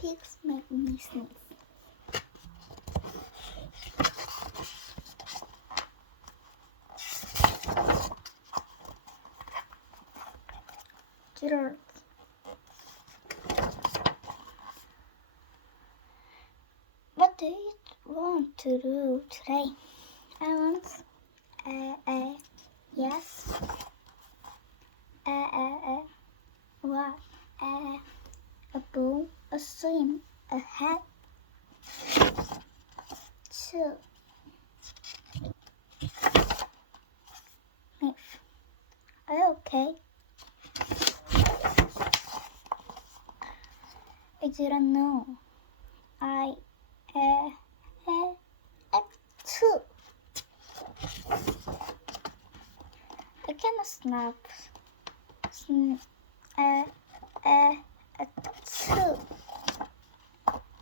Pigs make me sneeze. Giraffe. What do you want to do today? I want yes. What? A bowl, a swim, a hat. 2. Knife. Are you okay? I didn't know. I 2. I cannot snap. 2.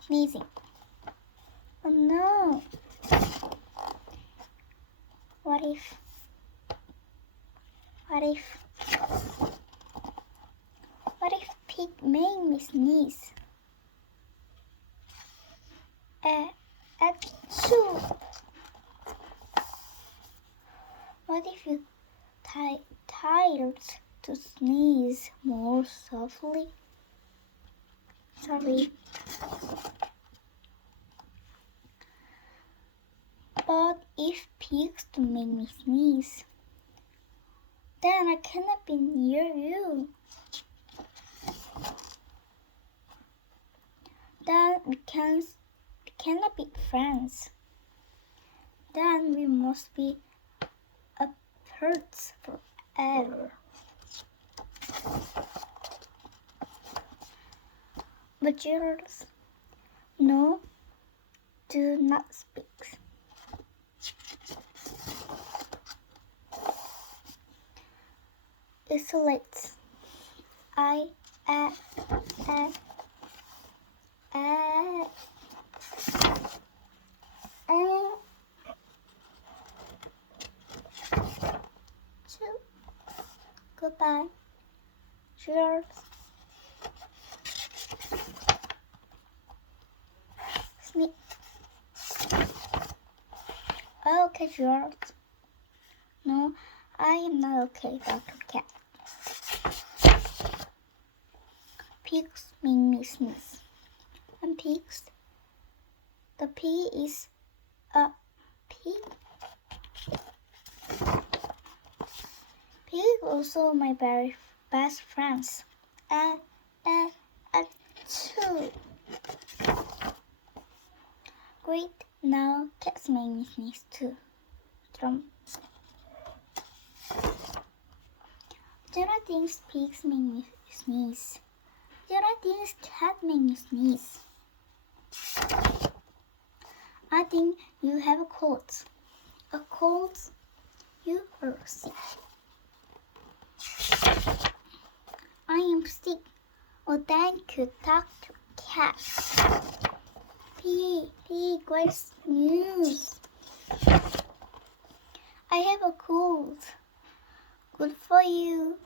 Sneezing. Oh no. What if pig made me sneeze? 2. What if you tired to sneeze more softly? Sorry. But if pigs do make me sneeze, then I cannot be near you. Then we cannot be friends. Then we must be apart forever. But yours, no, do not speak. It's late. Goodbye. Cheers. Sneak. Okay, George. No, I am not okay, Dr. Cat. Pigs make me sneeze. And pigs. The pig is a pig. Pig also my very best friends. 2. Great. Now cats make me sneeze too. Drum. There are things pigs make me sneeze. There are things cats make me sneeze. I think you have a cold. A cold. You are sick. I am sick. Oh, thank you, Dr. Cat. Pig, great news. I have a cold. Good for you.